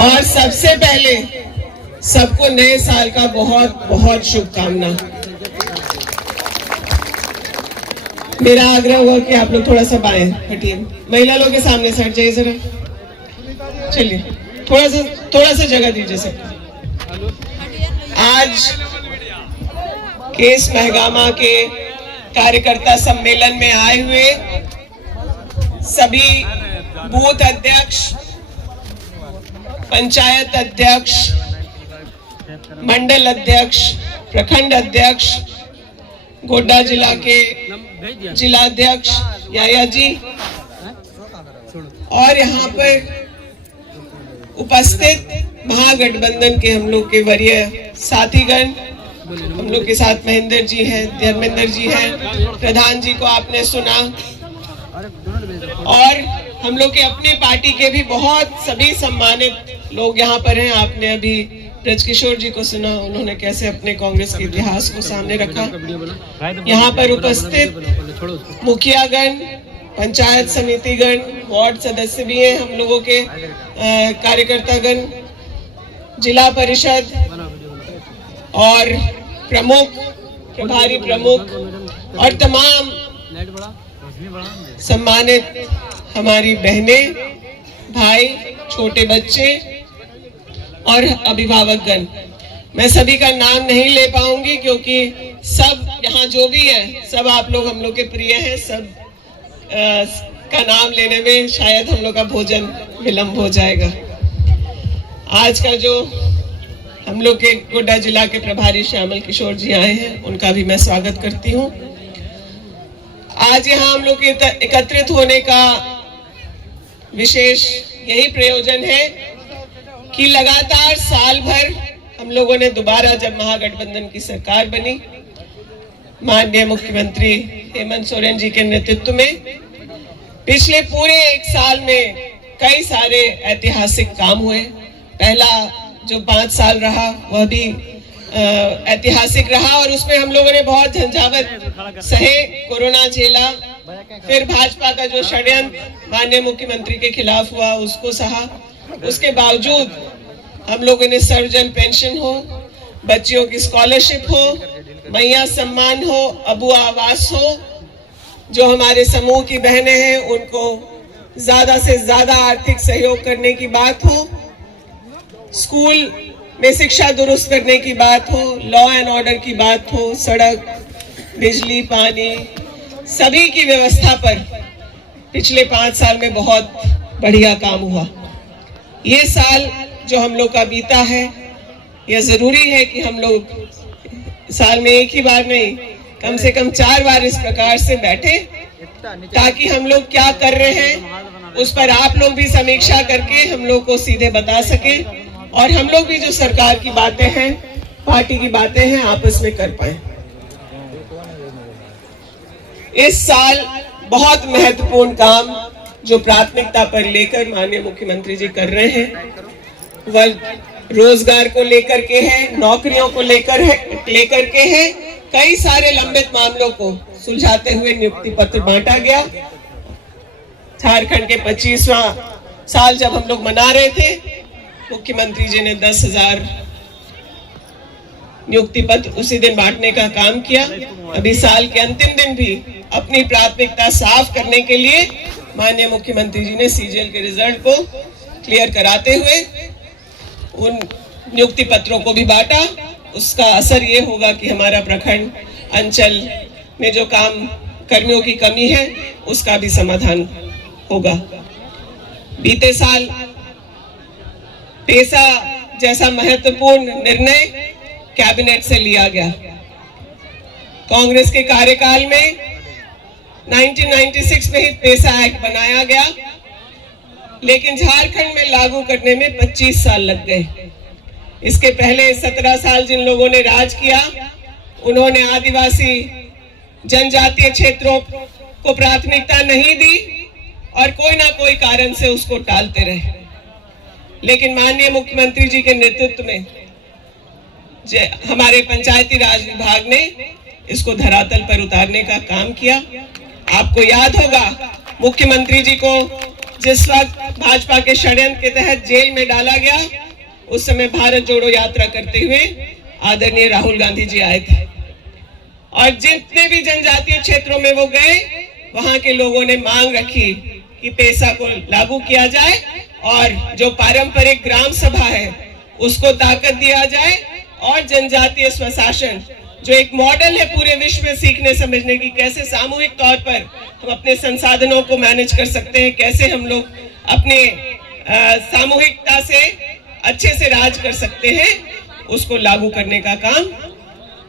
और सबसे पहले सबको नए साल का बहुत बहुत शुभकामना। मेरा आग्रह होगा कि आप लोग थोड़ा सा बाएं हटिए, महिला लोग के सामने से हट जाइए जरा, चलिए थोड़ा सा जगह दीजिए सबको। आज केस महगामा के कार्यकर्ता सम्मेलन में आए हुए सभी बूथ अध्यक्ष, पंचायत अध्यक्ष, मंडल अध्यक्ष, प्रखंड अध्यक्ष, गोड्डा जिला के जिलाध्यक्ष याया जी और यहाँ पर उपस्थित महागठबंधन के हम लोग के वरीय साथीगण, हम लोग के साथ महेंद्र जी हैं, धर्मेंद्र जी हैं, प्रधान जी को आपने सुना और हम लोग के अपने पार्टी के भी बहुत सभी सम्मानित लोग यहाँ पर हैं। आपने अभी ब्रजकिशोर जी को सुना, उन्होंने कैसे अपने कांग्रेस के इतिहास को सामने रखा। यहाँ पर उपस्थित मुखियागण, पंचायत समितिगण, वार्ड सदस्य भी हैं, हम लोगों के कार्यकर्तागण, जिला परिषद और प्रमुख, प्रभारी प्रमुख और तमाम सम्मानित हमारी बहनें, भाई, छोटे बच्चे और अभिभावकगण। मैं सभी का नाम नहीं ले पाऊंगी क्योंकि सब यहाँ जो भी है सब आप लोग हम लोग के प्रिय हैं। सब का नाम लेने में शायद हम लोग का भोजन विलंब हो जाएगा। आज का जो हम लोग के गोड्डा जिला के प्रभारी श्यामल किशोर जी आए हैं, उनका भी मैं स्वागत करती हूँ। आज यहाँ हम लोग एकत्रित होने का विशेष यही प्रयोजन है कि लगातार साल भर हम लोगों ने दोबारा जब महागठबंधन की सरकार बनी, माननीय मुख्यमंत्री हेमंत सोरेन जी के नेतृत्व में पिछले पूरे एक साल में कई सारे ऐतिहासिक काम हुए। पहला जो 5 साल रहा वह भी ऐतिहासिक रहा और उसमें हम लोगों ने बहुत झंझावत सहे, कोरोना झेला, फिर भाजपा का जो षड्यंत्र माननीय मुख्यमंत्री के खिलाफ हुआ उसको सहा। उसके बावजूद हम लोगों ने सर्वजन पेंशन हो, बच्चियों की स्कॉलरशिप हो, मैया सम्मान हो, अबू आवास हो, जो हमारे समूह की बहनें हैं उनको ज्यादा से ज्यादा आर्थिक सहयोग करने की बात हो, स्कूल में शिक्षा दुरुस्त करने की बात हो, लॉ एंड ऑर्डर की बात हो, सड़क, बिजली, पानी, सभी की व्यवस्था पर पिछले 5 साल में बहुत बढ़िया काम हुआ। ये साल जो हम लोग का बीता है, यह जरूरी है कि हम लोग साल में एक ही बार नहीं, कम से कम 4 बार इस प्रकार से बैठे ताकि हम लोग क्या कर रहे हैं उस पर आप लोग भी समीक्षा करके हम लोग को सीधे बता सके और हम लोग भी जो सरकार की बातें हैं, पार्टी की बातें हैं, आपस में कर पाए। इस साल बहुत महत्वपूर्ण काम जो प्राथमिकता पर लेकर माननीय मुख्यमंत्री जी कर रहे हैं वह रोजगार को लेकर के है, नौकरियों को लेकर के है। कई सारे लंबित मामलों को सुलझाते हुए नियुक्ति पत्र बांटा गया। झारखंड के 25वां साल जब हम लोग मना रहे थे, मुख्यमंत्री जी ने 10,000 नियुक्ति पत्र उसी दिन बांटने का काम किया। अभी साल के अंतिम दिन भी अपनी प्राथमिकता साफ करने के लिए माननीय मुख्यमंत्री जी ने सीजीएल के रिजल्ट को क्लियर कराते हुए उन नियुक्ति पत्रों को भी बांटा। उसका असर ये होगा कि हमारा प्रखंड अंचल में जो काम कर्मियों की कमी है उसका भी समाधान होगा। बीते साल पेसा जैसा महत्वपूर्ण निर्णय कैबिनेट से लिया गया। कांग्रेस के कार्यकाल में 1996 में ही पेसा एक्ट बनाया गया, लेकिन झारखंड में लागू करने में 25 साल लग गए। इसके पहले 17 साल जिन लोगों ने राज किया, उन्होंने आदिवासी जनजातीय क्षेत्रों को प्राथमिकता नहीं दी और कोई ना कोई कारण से उसको टालते रहे। लेकिन माननीय मुख्यमंत्री जी के नेतृत्व में हमारे पंचायती राज विभाग ने इसको धरातल पर उतारने का काम किया। आपको याद होगा मुख्यमंत्री जी को जिस वक्त भाजपा के षड्यंत्र के तहत जेल में डाला गया, उस समय भारत जोड़ो यात्रा करते हुए आदरणीय राहुल गांधी जी आए थे और जितने भी जनजातीय क्षेत्रों में वो गए, वहां के लोगों ने मांग रखी कि पेसा को लागू किया जाए और जो पारंपरिक ग्राम सभा है उसको ताकत दिया जाए और जनजातीय स्वशासन जो एक मॉडल है पूरे विश्व में सीखने समझने की, कैसे सामूहिक तौर पर हम अपने संसाधनों को मैनेज कर सकते हैं, कैसे हम लोग अपने सामूहिकता से अच्छे से राज कर सकते हैं, उसको लागू करने का काम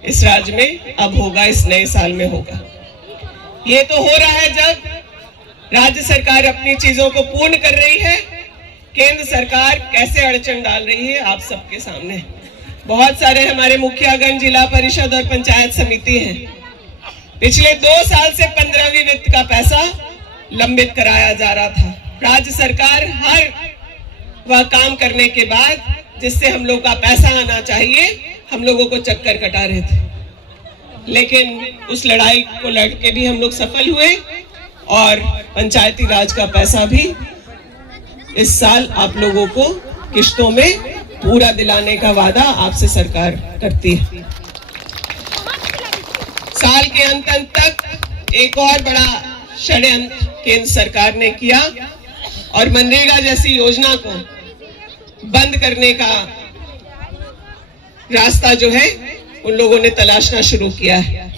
इस राज्य में अब होगा, इस नए साल में होगा। ये तो हो रहा है जब राज्य सरकार अपनी चीजों को पूर्ण कर रही है, केंद्र सरकार कैसे अड़चन डाल रही है आप सबके सामने। बहुत सारे हमारे मुखियागण, जिला परिषद और पंचायत समिति हैं, पिछले 2 साल से 15वीं वित्त का पैसा लंबित कराया जा रहा था। राज्य सरकार हर वह काम करने के बाद जिससे हम लोग का पैसा आना चाहिए, हम लोगों को चक्कर कटा रहे थे, लेकिन उस लड़ाई को लड़ के भी हम लोग सफल हुए और पंचायती राज का पैसा भी इस साल आप लोगों को किश्तों में पूरा दिलाने का वादा आपसे सरकार करती है। साल के अंत तक एक और बड़ा षड्यंत्र केंद्र सरकार ने किया और मनरेगा जैसी योजना को बंद करने का रास्ता जो है उन लोगों ने तलाशना शुरू किया है।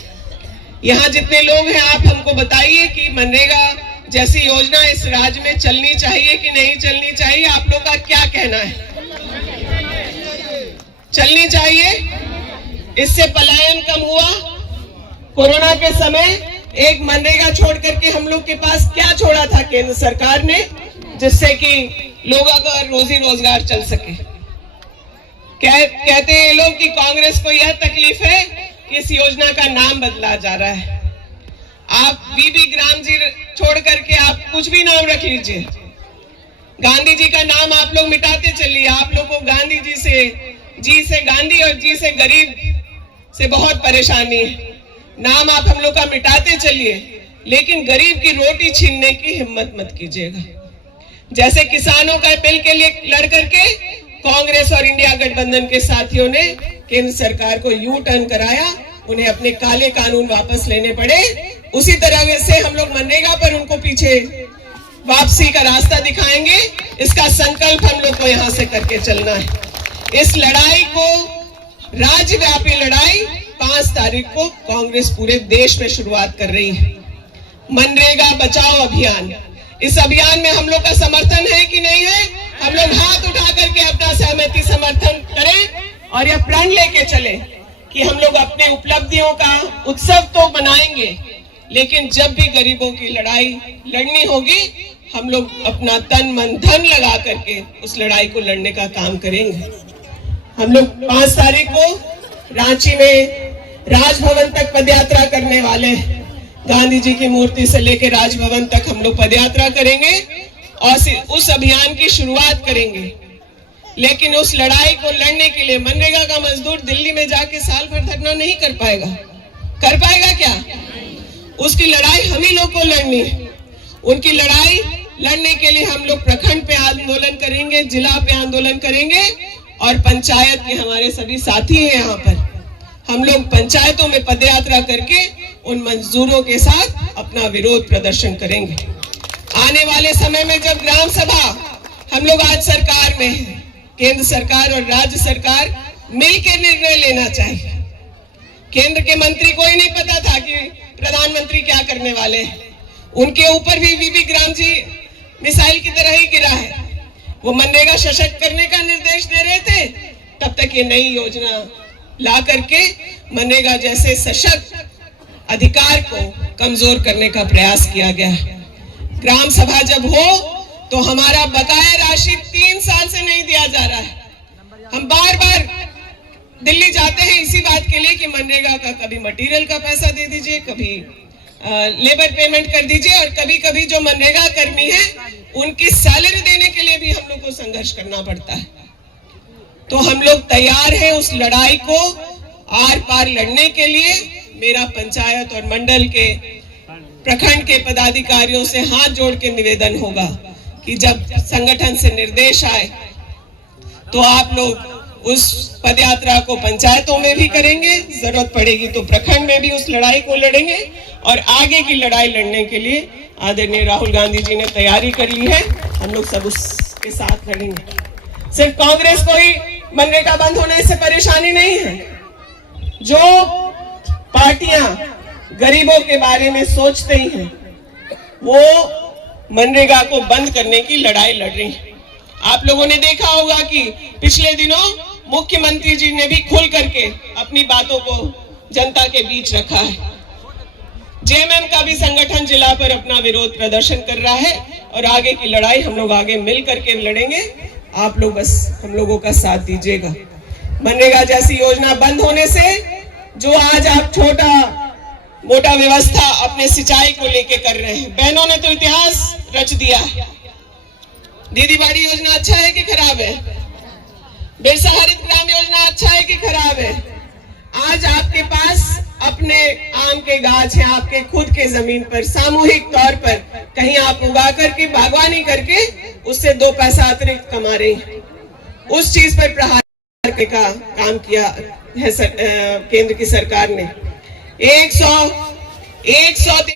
यहाँ जितने लोग हैं आप हमको बताइए कि मनरेगा जैसी योजना इस राज्य में चलनी चाहिए कि नहीं चलनी चाहिए, आप लोग का क्या कहना है? चलनी चाहिए। इससे पलायन कम हुआ। कोरोना के समय एक मनरेगा छोड़ करके हम लोग के पास क्या छोड़ा था केंद्र सरकार ने, जिससे कि लोगों का रोजी रोजगार चल सके। कहते हैं लोग कि कांग्रेस को यह तकलीफ है कि इस योजना का नाम बदला जा रहा है। आप बीबी ग्राम जी छोड़ करके आप कुछ भी नाम रख लीजिए, गांधी जी का नाम आप लोग मिटाते चलिए। आप लोग को गांधी जी से गांधी और जी से गरीब से बहुत परेशानी है। नाम आप हम लोग का मिटाते चलिए, लेकिन गरीब की रोटी छीनने की हिम्मत मत कीजिएगा। जैसे किसानों का बिल के लिए लड़ करके कांग्रेस और इंडिया गठबंधन के साथियों ने केंद्र सरकार को यू टर्न कराया, उन्हें अपने काले कानून वापस लेने पड़े। उसी तरह से हम लोग मनरेगा पर उनको पीछे वापसी का रास्ता दिखाएंगे। इसका संकल्प हम लोग को यहाँ से करके चलना है। इस लड़ाई को, राज्यव्यापी लड़ाई 5 तारीख को कांग्रेस पूरे देश में शुरुआत कर रही है। मनरेगा बचाओ अभियान, इस अभियान में हम लोग का समर्थन है कि नहीं है? हम लोग हाथ उठा करके अपना सहमति समर्थन करें और यह प्रण लेके चले कि हम लोग अपने उपलब्धियों का उत्सव तो मनाएंगे, लेकिन जब भी गरीबों की लड़ाई लड़नी होगी, हम लोग अपना तन मन धन लगा करके उस लड़ाई को लड़ने का काम करेंगे। हम लोग 5 तारीख को रांची में राजभवन तक पदयात्रा करने वाले हैं। गांधी जी की मूर्ति से लेकर राजभवन तक हम लोग पदयात्रा करेंगे और उस अभियान की शुरुआत करेंगे। लेकिन उस लड़ाई को लड़ने के लिए मनरेगा का मजदूर दिल्ली में जाके साल भर धरना नहीं कर पाएगा। कर पाएगा क्या? उसकी लड़ाई हम ही लोग को लड़नी है। उनकी लड़ाई लड़ने के लिए हम लोग प्रखंड पे आंदोलन करेंगे, जिला पे आंदोलन करेंगे और पंचायत के हमारे सभी साथी हैं यहाँ पर। हम लोग पंचायतों में पदयात्रा करके उन मजदूरों के साथ अपना विरोध प्रदर्शन करेंगे। आने वाले समय में जब ग्राम सभा हम लोग आज सरकार में है, केंद्र सरकार और राज्य सरकार मिलकर निर्णय लेना चाहिए। केंद्र के मंत्री को ही नहीं पता था कि प्रधानमंत्री क्या करने वाले हैं। उनके ऊपर भी बीबी ग्राम जी मिसाइल की तरह ही गिरा है। वो मनरेगा सशक्त करने का निर्देश दे रहे थे, तब तक ये नई योजना ला करके मनरेगा जैसे सशक्त अधिकार को कमजोर करने का प्रयास किया गया। ग्राम सभा जब हो तो हमारा बकाया राशि 3 साल से नहीं दिया जा रहा है। हम बार बार दिल्ली जाते हैं इसी बात के लिए कि मनरेगा का कभी मटेरियल का पैसा दे दीजिए, कभी लेबर पेमेंट कर दीजिए, और कभी कभी जो मनरेगा कर्मी है उनकी सैलरी देने के लिए भी हम लोग को संघर्ष करना पड़ता है। तो हम लोग तैयार हैं उस लड़ाई को आर पार लड़ने के लिए। मेरा पंचायत और मंडल के प्रखंड के पदाधिकारियों से हाथ जोड़ के निवेदन होगा कि जब संगठन से निर्देश आए तो आप लोग उस पदयात्रा को पंचायतों में भी करेंगे, जरूरत पड़ेगी तो प्रखंड में भी उस लड़ाई को लड़ेंगे और आगे की लड़ाई लड़ने के लिए आदरणीय राहुल गांधी जी ने तैयारी कर ली है। हम लोग सब उसके साथ लड़ेंगे। सिर्फ कांग्रेस को ही मनरेगा बंद होने से परेशानी नहीं है। जो पार्टियां गरीबों के बारे में सोचते ही हैं वो मनरेगा को बंद करने की लड़ाई लड़ रही है। आप लोगों ने देखा होगा कि पिछले दिनों मुख्यमंत्री जी ने भी खुल करके अपनी बातों को जनता के बीच रखा है। जेएमएम का भी संगठन जिला पर अपना विरोध प्रदर्शन कर रहा है और आगे की लड़ाई हम लोग आगे मिल करके लड़ेंगे। आप लोग बस हम लोगों का साथ दीजिएगा। मनरेगा जैसी योजना बंद होने से जो आज आप छोटा मोटा व्यवस्था अपने सिंचाई को लेके कर रहे हैं, बहनों ने तो इतिहास रच दिया है। दीदी बाड़ी योजना अच्छा है कि खराब है? बिरसा हरित ग्राम योजना अच्छा है कि खराब है? आज आपके पास अपने आम के गाछ है, आपके खुद के जमीन पर सामूहिक तौर पर कहीं आप उगा करके बागवानी करके उससे 2 पैसा अतिरिक्त कमा रही हैं। उस चीज पर प्रहार करने का काम किया है केंद्र की सरकार ने। 100